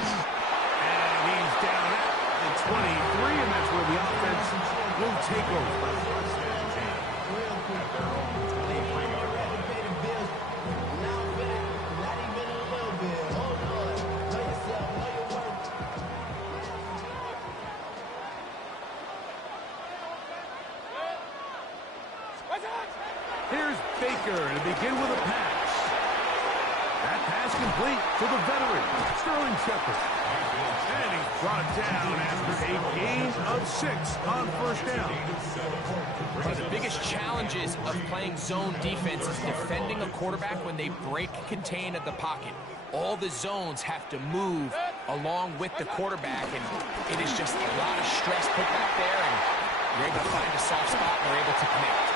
And he's down at the 23, and that's where the offense will take over. Here's Baker to begin with a pass. That pass complete to the veteran, Sterling Shepard. And he's brought down after a gain of 6 on first down. One of the biggest challenges of playing zone defense is defending a quarterback when they break contain of the pocket. All the zones have to move along with the quarterback, and it is just a lot of stress put back there, and you're able to find a soft spot and you're able to connect.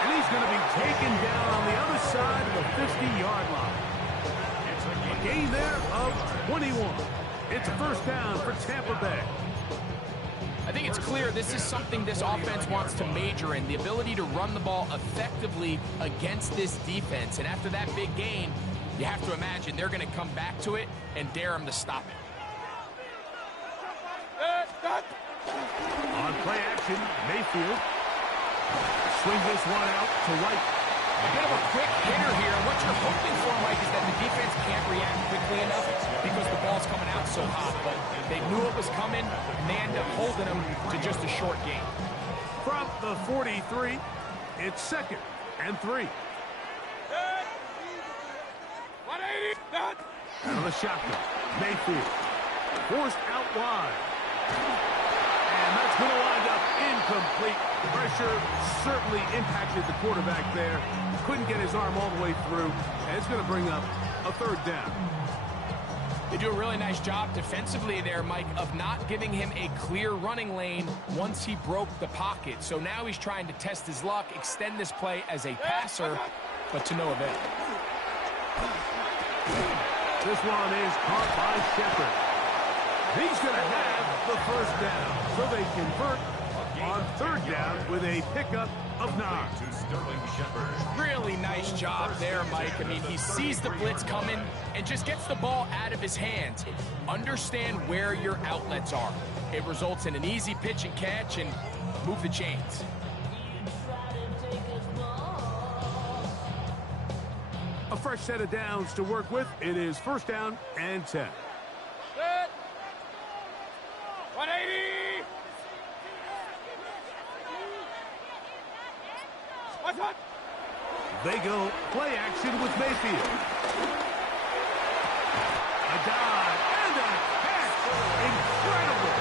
And he's going to be taken down on the other side of the 50-yard line. A gain there of 21. It's a first down for Tampa Bay. I think it's clear this is something this offense wants to major in, the ability to run the ball effectively against this defense. And after that big gain, you have to imagine they're going to come back to it and dare them to stop it. On play action, Mayfield swings this one out to White. A bit of a quick hitter here. What you're hoping for, Mike, is that the defense can't react quickly enough because the ball's coming out so hot. But they knew it was coming, and they end up holding them to just a short gain. From the 43, it's 2nd and 3. Out of the shotgun, Mayfield forced out wide. And that's going to wind up incomplete. Pressure certainly impacted the quarterback there. Couldn't get his arm all the way through. And it's going to bring up a 3rd down. They do a really nice job defensively there, Mike, of not giving him a clear running lane once he broke the pocket. So now he's trying to test his luck, extend this play as a passer, but to no avail. This one is caught by Shepard. He's going to have the first down. So they convert on 3rd down with a pickup of 9. Really nice job there, Mike. I mean, he sees the blitz coming and just gets the ball out of his hands. Understand where your outlets are. It results in an easy pitch and catch and move the chains. A fresh set of downs to work with. It is 1st down and 10. 180! They go play action with Mayfield. A dive and a catch. Incredible.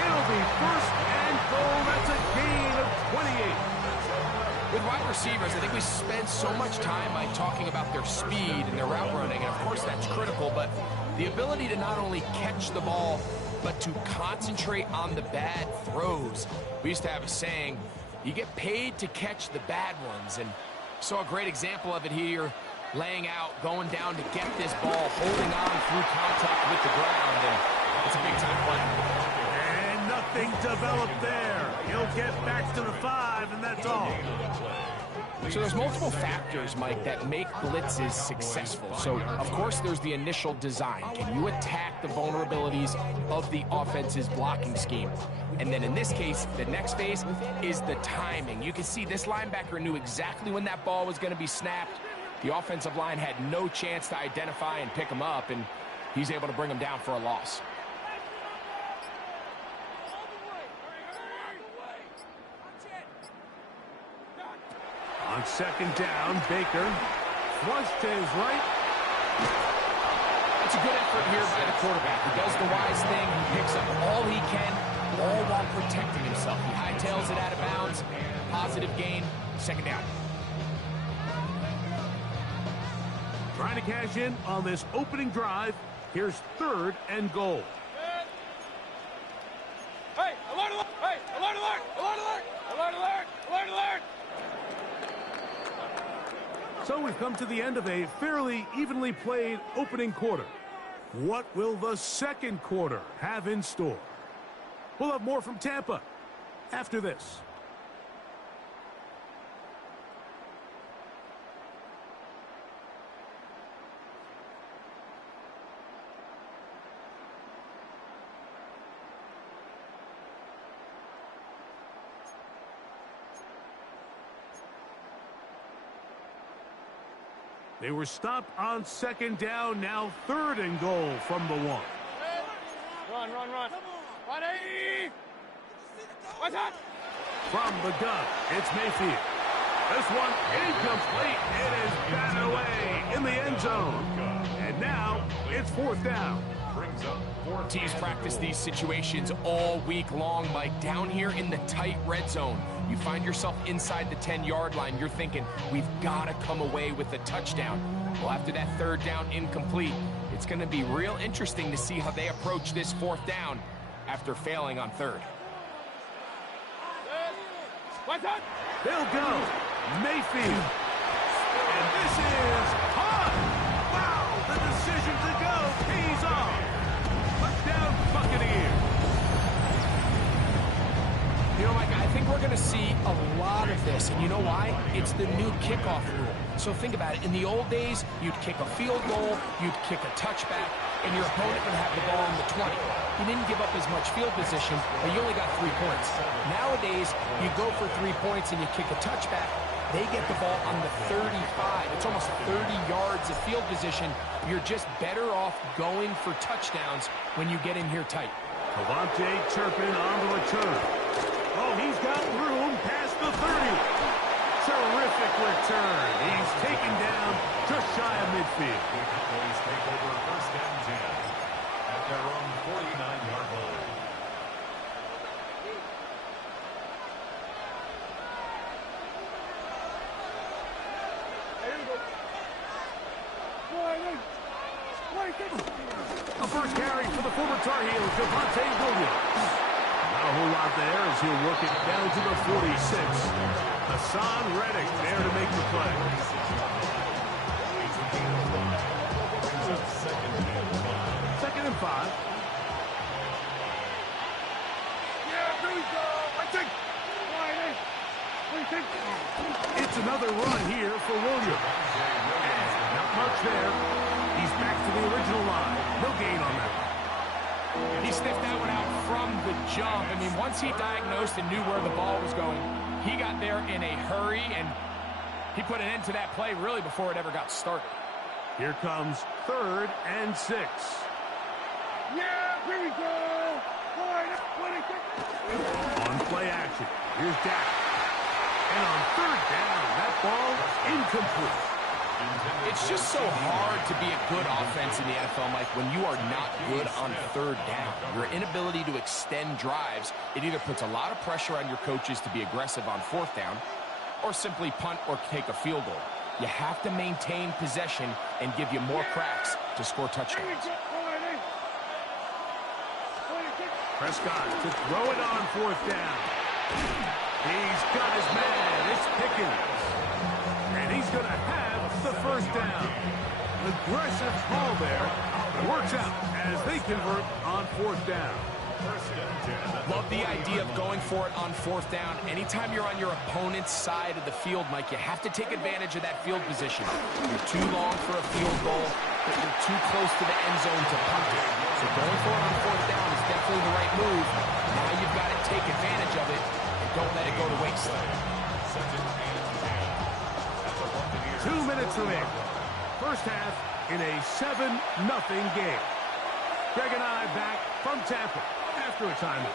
It'll be 1st and goal. That's a gain of 28. With wide receivers, I think we spend so much time like talking about their speed and their route running, and of course that's critical, but the ability to not only catch the ball, but to concentrate on the bad throws. We used to have a saying, you get paid to catch the bad ones, and saw a great example of it here, laying out, going down to get this ball, holding on through contact with the ground, and it's a big-time play. And nothing developed there. He'll get back to the 5, and that's all. So there's multiple factors, Mike, that make blitzes successful. So, of course, there's the initial design. Can you attack the vulnerabilities of the offense's blocking scheme? And then in this case, the next phase is the timing. You can see this linebacker knew exactly when that ball was going to be snapped. The offensive line had no chance to identify and pick him up, and he's able to bring him down for a loss. On 2nd down, Baker flushed to his right. It's a good effort here by the quarterback. He does the wise thing. He picks up all he can, all while protecting himself. He hightails it out of bounds. Positive gain. 2nd down. Trying to cash in on this opening drive. Here's 3rd and goal. Hey, alert, alert! Hey, alert, alert! Alert, alert! Alert, alert! Alert, alert! So we've come to the end of a fairly evenly played opening quarter. What will the 2nd quarter have in store? We'll have more from Tampa after this. They were stopped on second down, now 3rd and goal from the 1. Run. Run, A! What's that? From the gun, it's Mayfield. This one incomplete. It is batted away in the end zone. And now it's 4th down. Teams practice these situations all week long, Mike. Down here in the tight red zone, you find yourself inside the 10-yard line. You're thinking, we've got to come away with a touchdown. Well, after that 3rd down incomplete, it's going to be real interesting to see how they approach this 4th down after failing on 3rd. What's that? They'll go. Mayfield. And this is hot. Wow, the decision to go pays off. Touchdown Buccaneers. You know, Mike, I think we're going to see a lot of this. And you know why? It's the new kickoff rule. So think about it. In the old days, you'd kick a field goal, you'd kick a touchback, and your opponent would have the ball on the 20. You didn't give up as much field position, but you only got 3 points. Nowadays, you go for 3 points and you kick a touchback. They get the ball on the 35. It's almost 30 yards of field position. You're just better off going for touchdowns when you get in here tight. Devontae Turpin on the return. Oh, he's got room past the 30. Terrific return. He's taken down just shy of midfield. Boys take over 1st and 10 at their own 49-yard line. A first carry for the former Tar Heels, Javonte Williams. Not a whole lot there as he'll work it down to the 46. Hassan Reddick there to make the play. Second and 5. Yeah, here we go. I think. It's another run here for Williams. And not much there. He's back to the original line. No gain on that one. He sniffed that one out from the jump. I mean, once he diagnosed and knew where the ball was going, he got there in a hurry, and he put an end to that play really before it ever got started. Here comes 3rd and 6. Yeah, here we go. On play action, here's Dak. And on 3rd down, that ball incomplete. It's just so hard to be a good offense in the NFL, Mike, when you are not good on 3rd down. Your inability to extend drives, it either puts a lot of pressure on your coaches to be aggressive on 4th down or simply punt or take a field goal. You have to maintain possession and give you more cracks to score touchdowns. Prescott to throw it on 4th down. He's got his man. It's Pickens. And he's going to have the 1st down. Aggressive call there. Works out as they convert on 4th down. Love the idea of going for it on 4th down. Anytime you're on your opponent's side of the field, Mike, you have to take advantage of that field position. You're too long for a field goal, but you're too close to the end zone to punt it. So going for it on 4th down is definitely the right move. Now you've got to take advantage of it and don't let it go to waste. 2 minutes remaining. First half in a 7-0 game. Greg and I back from Tampa after a timeout.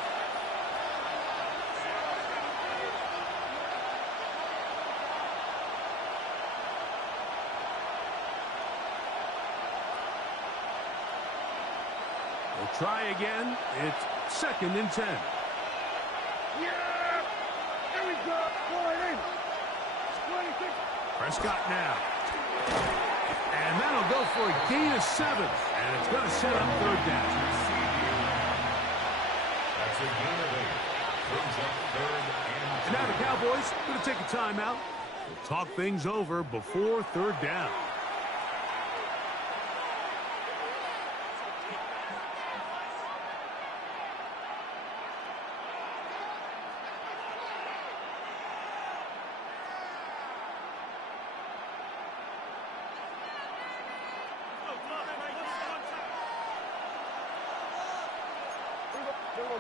We'll try again. It's 2nd and 10. Yeah, here we go. Prescott now. And that'll go for a gain of 7. And it's going to set up 3rd down. That's a gain of 8. Brings up 3rd and 2. And now the Cowboys going to take a timeout. We'll talk things over before 3rd down.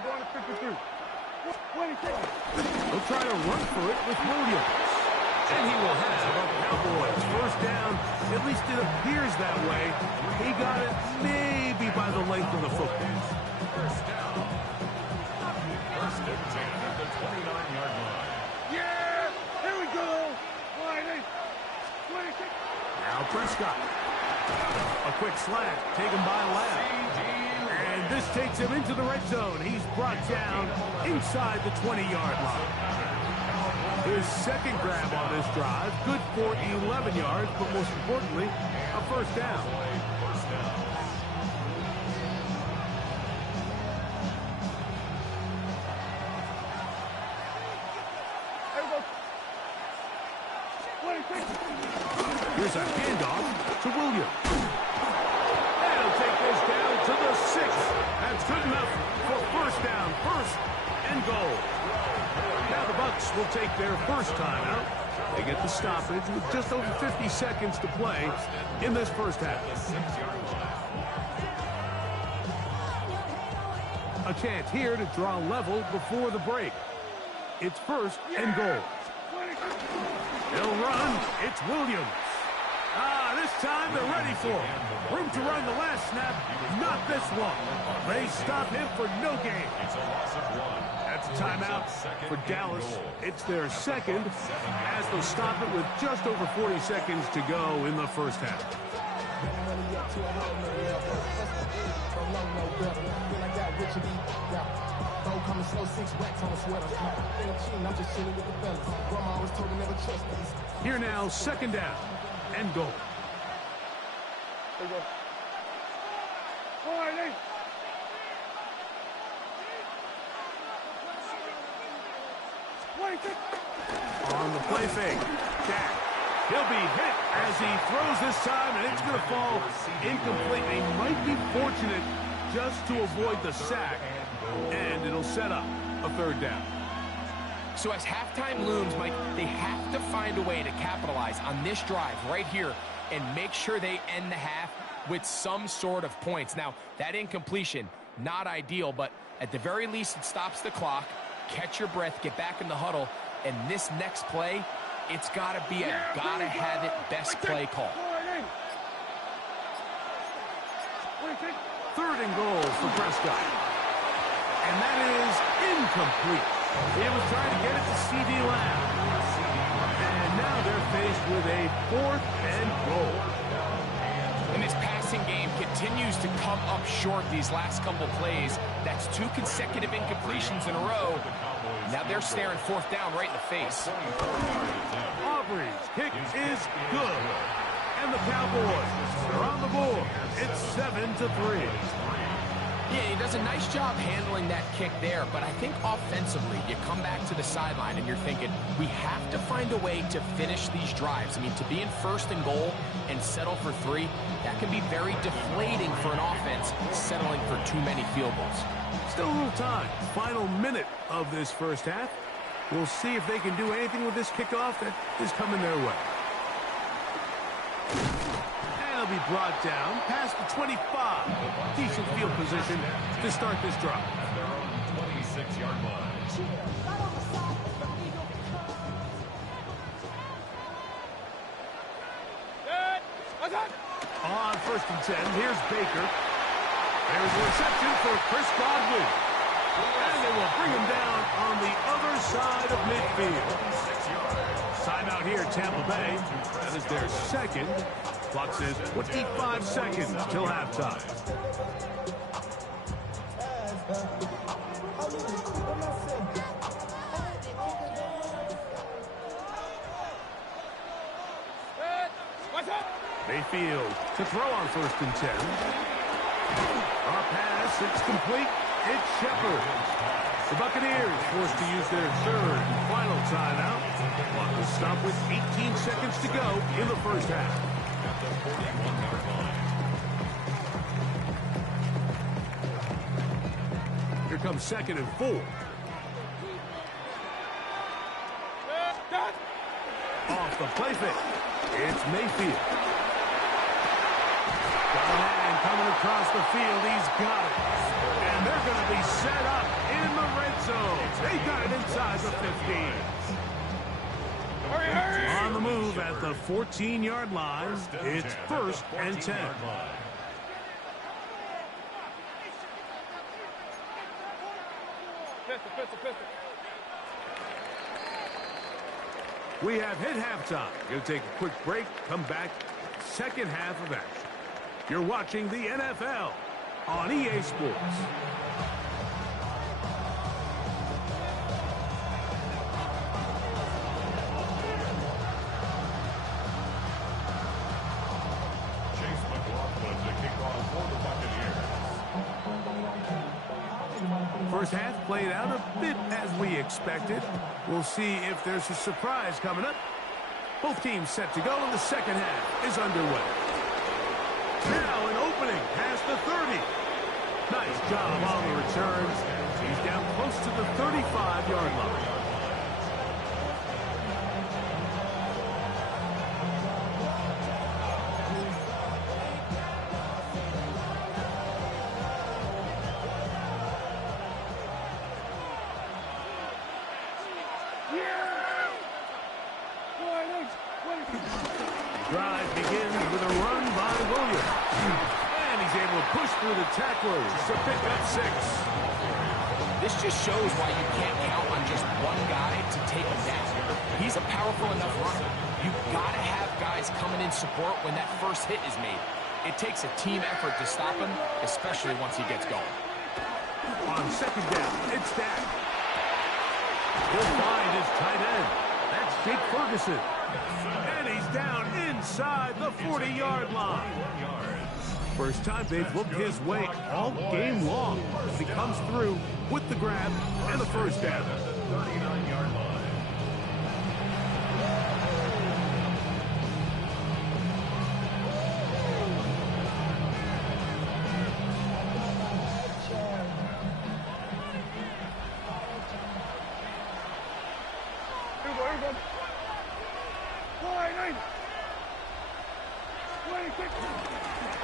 Going to 53. They'll try to run for it with Williams. And he will have a Cowboys first down. At least it appears that way. He got it maybe by the length of the football. First down. First and 10 at the 29-yard line. Yeah! Here we go! 20, 26. Now Prescott. A quick slant taken by Lamb. And this takes him into the red zone. He's brought down inside the 20-yard line. His second grab on this drive, good for 11 yards, but most importantly, a first down. Here's a handoff to Williams. And he'll take this down to the 6. That's good enough for first down, first and goal. Now the Bucs will take their first timeout. They get the stoppage with just over 50 seconds to play in this first half. A chance here to draw level before the break. It's first and goal. He'll run. It's Williams. This time they're ready for him. Room to run the last snap, not this one. They stop him for no gain. That's a timeout for Dallas. It's their second as they'll stop it with just over 40 seconds to go in the first half. Here now, second down and goal. There you go. 40. On the play fake, Jack. He'll be hit as he throws this time, and it's going to fall incomplete. They might be fortunate just to avoid the sack, and it'll set up a third down. So as halftime looms, Mike, they have to find a way to capitalize on this drive right here and make sure they end the half with some sort of points. Now, that incompletion, not ideal, but at the very least, it stops the clock. Catch your breath, get back in the huddle, and this next play, it's got to be a gotta-have-it best play call. Third and goal for Prescott. And that is incomplete. He was trying to get it to C.D. Lamb. And now they're faced with a fourth and goal. And this passing game continues to come up short these last couple plays. That's 2 consecutive incompletions in a row. Now they're staring fourth down right in the face. Aubrey's kick is good. And the Cowboys are on the board. It's 7-3. Yeah, he does a nice job handling that kick there, but I think offensively, you come back to the sideline and you're thinking, we have to find a way to finish these drives. I mean, to be in first and goal and settle for 3, that can be very deflating for an offense settling for too many field goals. Still a little time. Final minute of this first half. We'll see if they can do anything with this kickoff that is coming their way. And it'll be brought down past the 25. Decent field position to start this drive. At their own 26-yard line. On first and 10, here's Baker. There's a reception for Chris Godwin. And they will bring him down on the other side of midfield. Timeout here, Tampa Bay. That is their second. Clock says 25 seconds till halftime. Mayfield to throw on first and 10. Our pass, it's complete. It's Shepard. The Buccaneers forced to use their third and final timeout. Clock will stop with 18 seconds to go in the first half. Here comes second and 4. Off the play fake. It's Mayfield. Got a man coming across the field. He's got it. And they're going to be set up in the red zone. They got it inside the 15. Hurry, hurry! On the move at the 14-yard line. It's first and 10. Pistol. We have hit halftime. Going to take a quick break, come back, second half of action. You're watching the NFL on EA Sports. Chase McLaughlin to kick off for the Buccaneers. First half played out a bit as we expected. We'll see if there's a surprise coming up. Both teams set to go, and the second half is underway. Now an opening past the 30. Nice job on the return. He's down close to the 35-yard line. Drive begins with a run by Williams. And he's able to push through the tacklers to pick up 6. This just shows why you can't count on just one guy to take him down. He's a powerful enough runner. You've got to have guys coming in support when that first hit is made. It takes a team effort to stop him, especially once he gets going. On second down, it's Dak. He'll find his tight end. That's Jake Ferguson. And he's down inside the 40-yard line. First time they've looked his way all game long. He comes through with the grab and the first down. 39-yard line.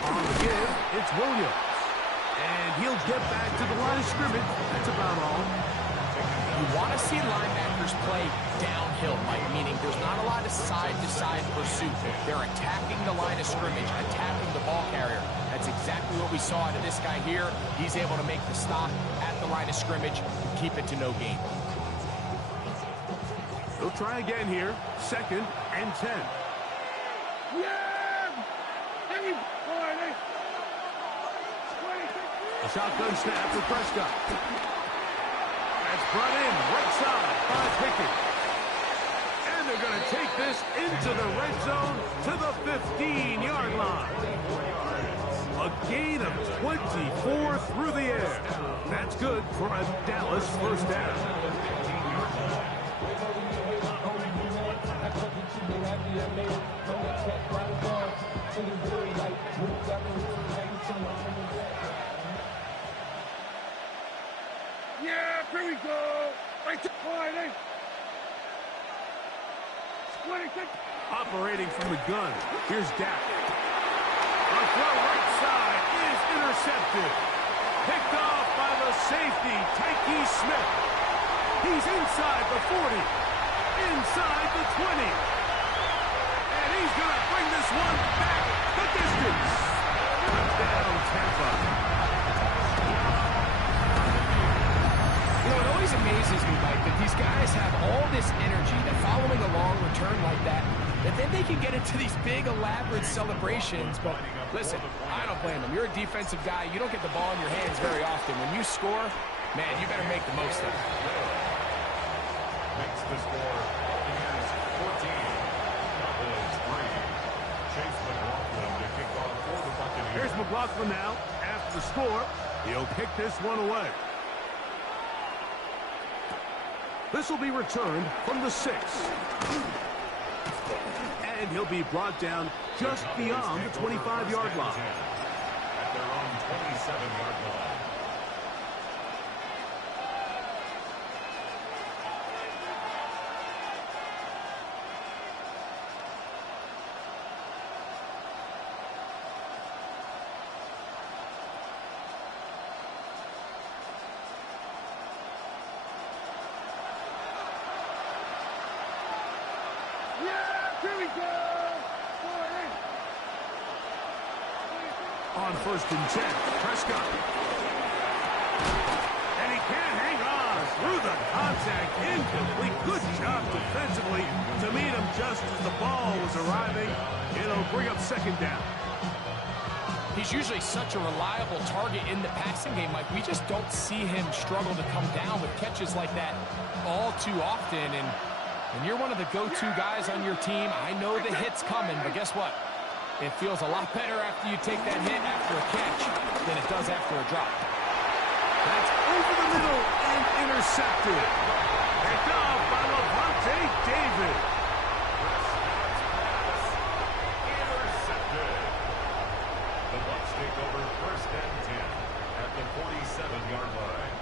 On the give, it's Williams. And he'll get back to the line of scrimmage. That's about all. You want to see linebackers play downhill, Mike, meaning there's not a lot of side-to-side pursuit. They're attacking the line of scrimmage, attacking the ball carrier. That's exactly what we saw out of this guy here. He's able to make the stop at the line of scrimmage and keep it to no gain. He'll try again here. Second and 10. A shotgun snap for Prescott. That's brought in right side by Pickett. And they're going to take this into the red zone to the 15-yard line. A gain of 24 through the air. That's good for a Dallas first down. Yeah, here we go. Right to line. Operating from the gun. Here's Dak. A throw right side is intercepted. Picked off by the safety, Tyke Smith. He's inside the 40. Inside the 20. And he's going to bring this one back the distance. Touchdown, Tampa. You know, it always amazes me, Mike, that these guys have all this energy that following a long return like that then they can get into these big, elaborate celebrations. But listen, I don't blame them. You're a defensive guy. You don't get the ball in your hands very often. When you score, man, you better make the most of it. Makes the score. Buccaneers 14. Cowboys 3. Chase McLaughlin to kick off for the Buccaneers. Here's McLaughlin now. After the score, he'll kick this one away. This will be returned from the 6. And he'll be brought down just beyond the 25-yard line. At their own 27-yard line. on 1st and 10. Prescott. And he can't hang on through the contact. Incomplete. Good job defensively to meet him just as the ball was arriving. It'll bring up 2nd down. He's usually such a reliable target in the passing game, Mike. We just don't see him struggle to come down with catches like that all too often. And you're one of the go-to guys on your team. I know the hit's coming, but guess what? It feels a lot better after you take that hit after a catch than it does after a drop. That's over the middle and intercepted. Picked off by Lavonte David. The Bucs take over 1st and 10 at the 47-yard line.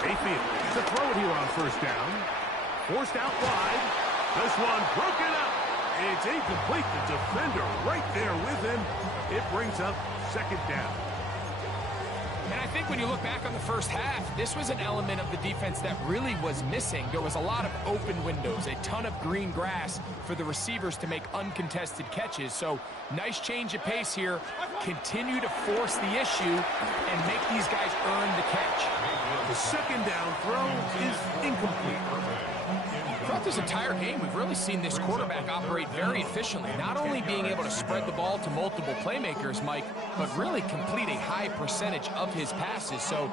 Mayfield to throw it here on 1st down. Forced out wide. This one broken up. It's incomplete. The defender right there with him. It brings up 2nd down. And I think when you look back on the first half, this was an element of the defense that really was missing. There was a lot of open windows, a ton of green grass for the receivers to make uncontested catches. So nice change of pace here. Continue to force the issue and make these guys earn the catch. The 2nd down throw is incomplete. Throughout this entire game, we've really seen this quarterback operate very efficiently, not only being able to spread the ball to multiple playmakers, Mike, but really complete a high percentage of his passes. So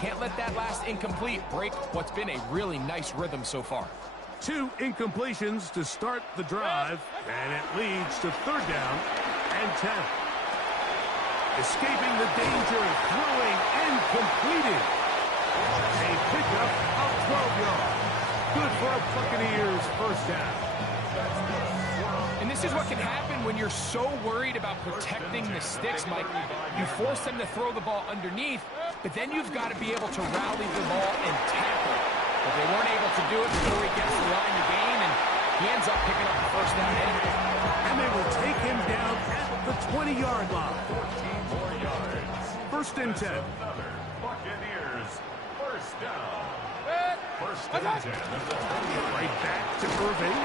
can't let that last incomplete break what's been a really nice rhythm so far. 2 incompletions to start the drive, and it leads to 3rd down and 10. Escaping the danger, throwing and completing. A pickup of 12 yards. Good for a Buccaneers 1st down. And this is what can happen when you're so worried about protecting the sticks, Mike. You force them to throw the ball underneath, but then you've got to be able to rally the ball and tackle. But they weren't able to do it before he gets the line to gain, and he ends up picking up the 1st down anyway. And they will take him down at the 20-yard line. 14 more yards. 1st and 10. Buccaneers 1st down. 1st and 10. Right back to Irving.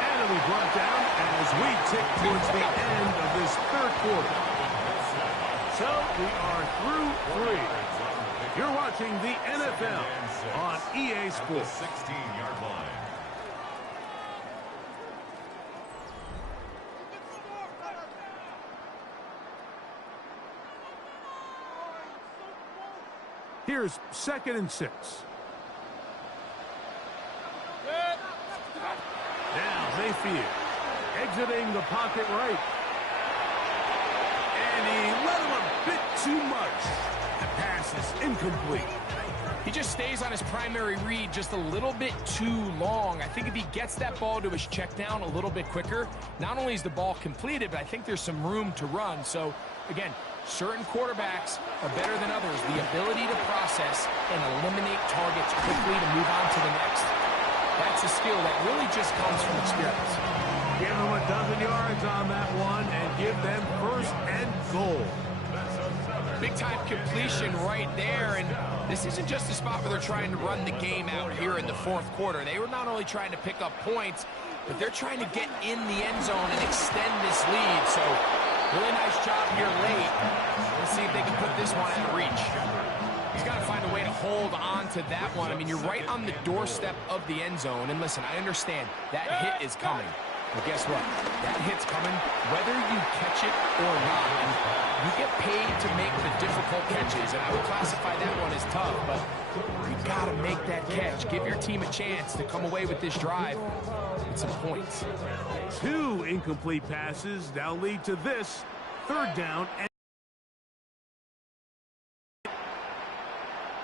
And it'll be brought down as we tick towards the end of this 3rd quarter. So we are through 3. You're watching the NFL on EA Sports. 16-yard line. Here's 2nd and 6. Now Mayfield exiting the pocket right. And he let him a bit too much. The pass is incomplete. He just stays on his primary read just a little bit too long. I think if he gets that ball to his check down a little bit quicker, not only is the ball completed, but I think there's some room to run. So, again, certain quarterbacks are better than others. The ability to process and eliminate targets quickly to move on to the next, that's a skill that really just comes from experience. Give them a dozen yards on that one and give them 1st and goal. Big-time completion right there, and this isn't just a spot where they're trying to run the game out here in the 4th quarter. They were not only trying to pick up points, but they're trying to get in the end zone and extend this lead. So, really nice job here late. Let's see if they can put this one out of reach. He's got to find a way to hold on to that one. I mean, you're right on the doorstep of the end zone, and listen, I understand that hit is coming. But guess what? That hit's coming whether you catch it or not. And you get paid to make the difficult catches, and I would classify that one as tough, but you got to make that catch. Give your team a chance to come away with this drive with some points. 2 incomplete passes now lead to this 3rd down. And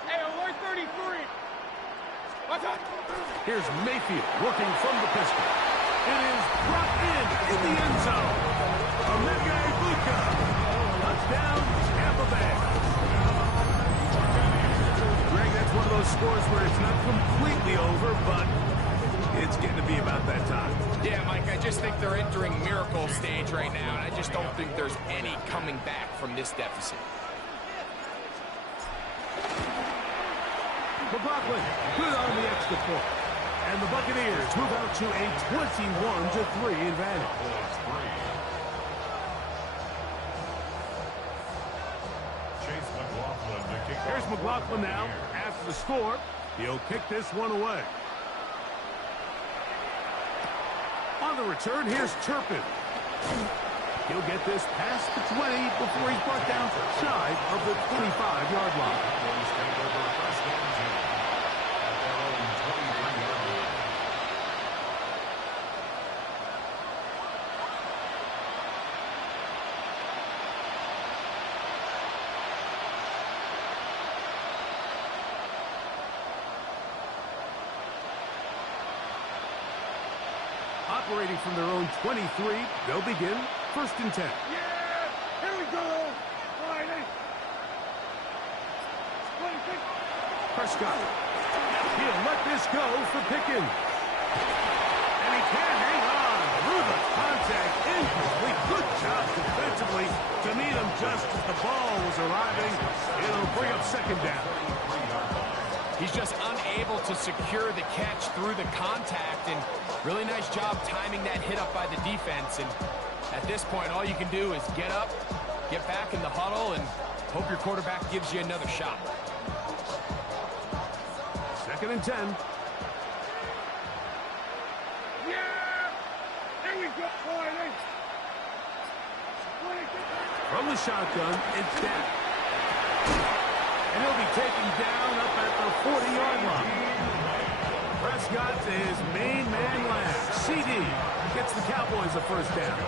Hey, alert 33. here's Mayfield working from the pistol. It is brought in the end zone. Emeka Egbuka. Touchdown, Tampa Bay. Greg, that's one of those scores where it's not completely over, but it's getting to be about that time. Yeah, Mike, I just think they're entering miracle stage right now, and I just don't think there's any coming back from this deficit. McLaughlin, good on the extra point. And the Buccaneers move out to a 21-3 advantage. Chase McLaughlin to kick off. Here's McLaughlin now. After the score, he'll kick this one away. On the return, here's Turpin. He'll get this past the 20 before he's brought down shy of the 25-yard line. Operating from their own 23, they'll begin 1st and 10. Yeah! Here we go! Friday! Prescott. He'll let this go for Pickens. And he can't hang on through the contact. Incomplete. Good job defensively to meet him just as the ball was arriving. It'll bring up 2nd down. He's just unable to secure the catch through the contact, and really nice job timing that hit up by the defense. And at this point, all you can do is get up, get back in the huddle, and hope your quarterback gives you another shot. 2nd and 10. Yeah! Here we go, Friday! From the shotgun, it's Dak. And he'll be taken down up at the 40-yard line. Prescott to his main man last. CD gets the Cowboys a 1st down.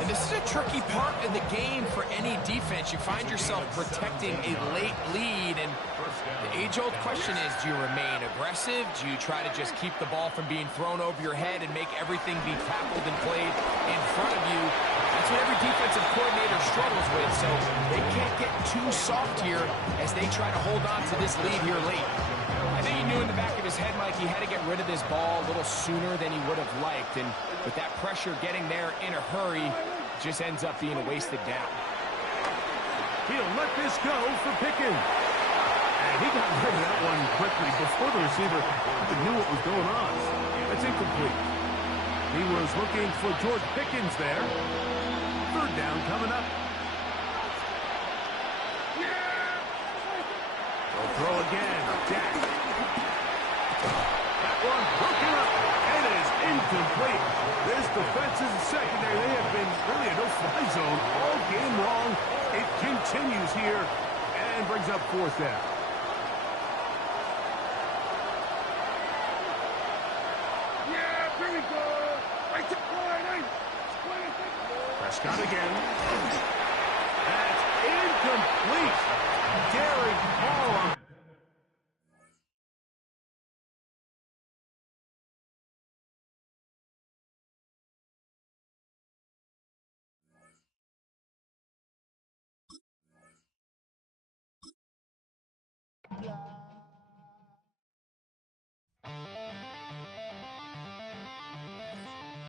And this is a tricky part of the game for any defense. You find yourself protecting a late lead, and the age-old question is, do you remain aggressive? Do you try to just keep the ball from being thrown over your head and make everything be tackled and played in front of you? That's what every defensive coordinator struggles with, so they can't get too soft here as they try to hold on to this lead here late. I think he knew in the back of his head, Mike, he had to get rid of this ball a little sooner than he would have liked, and with that pressure getting there in a hurry, it just ends up being a wasted down. He'll let this go for Pickens. And he got rid of that one quickly before the receiver even knew what was going on. That's incomplete. He was looking for George Pickens there. 3rd down coming up. They'll throw again. Dak. That one broken up. It is incomplete. This defensive secondary, they have been really a no-fly zone all game long. It continues here and brings up 4th down. Yeah, here we go! Right to Friday! Prescott again. That's incomplete.